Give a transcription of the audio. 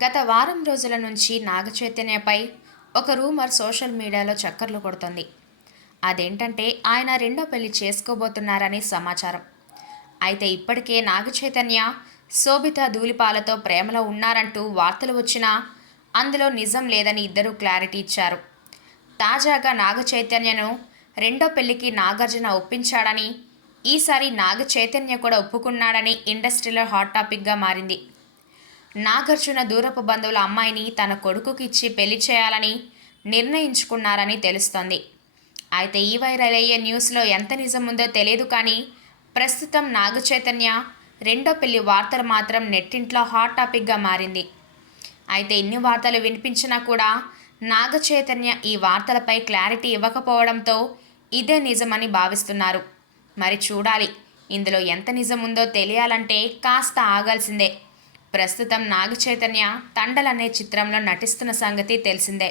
గత వారం రోజుల నుంచి నాగచైతన్యపై ఒక రూమర్ సోషల్ మీడియాలో చక్కర్లు కొడుతోంది. అదేంటంటే ఆయన రెండో పెళ్లి చేసుకోబోతున్నారని సమాచారం. అయితే ఇప్పటికే నాగచైతన్య, శోభిత ధూళిపాలతో ప్రేమలో ఉన్నారంటూ వార్తలు వచ్చినా అందులో నిజం లేదని ఇద్దరూ క్లారిటీ ఇచ్చారు. తాజాగా నాగచైతన్యను రెండో పెళ్లికి నాగార్జున ఒప్పించాడని, ఈసారి నాగచైతన్య కూడా ఒప్పుకున్నాడని ఇండస్ట్రీలో హాట్ టాపిక్గా మారింది. నాగార్జున దూరపు బంధువుల అమ్మాయిని తన కొడుకుకి ఇచ్చి పెళ్లి చేయాలని నిర్ణయించుకున్నారని తెలుస్తోంది. అయితే ఈ వైరల్ అయ్యే న్యూస్లో ఎంత నిజం ఉందో తెలియదు, కానీ ప్రస్తుతం నాగచైతన్య రెండో పెళ్లి వార్తలు మాత్రం నెట్టింట్లో హాట్ టాపిక్గా మారింది. అయితే ఇన్ని వార్తలు వినిపించినా కూడా నాగచైతన్య ఈ వార్తలపై క్లారిటీ ఇవ్వకపోవడంతో ఇదే నిజమని భావిస్తున్నారు. మరి చూడాలి, ఇందులో ఎంత నిజం ఉందో తెలియాలంటే కాస్త ఆగాల్సిందే. ప్రస్తుతం నాగచైతన్య తండల్ అనే చిత్రంలో నటిస్తున్న సంగతి తెలిసిందే.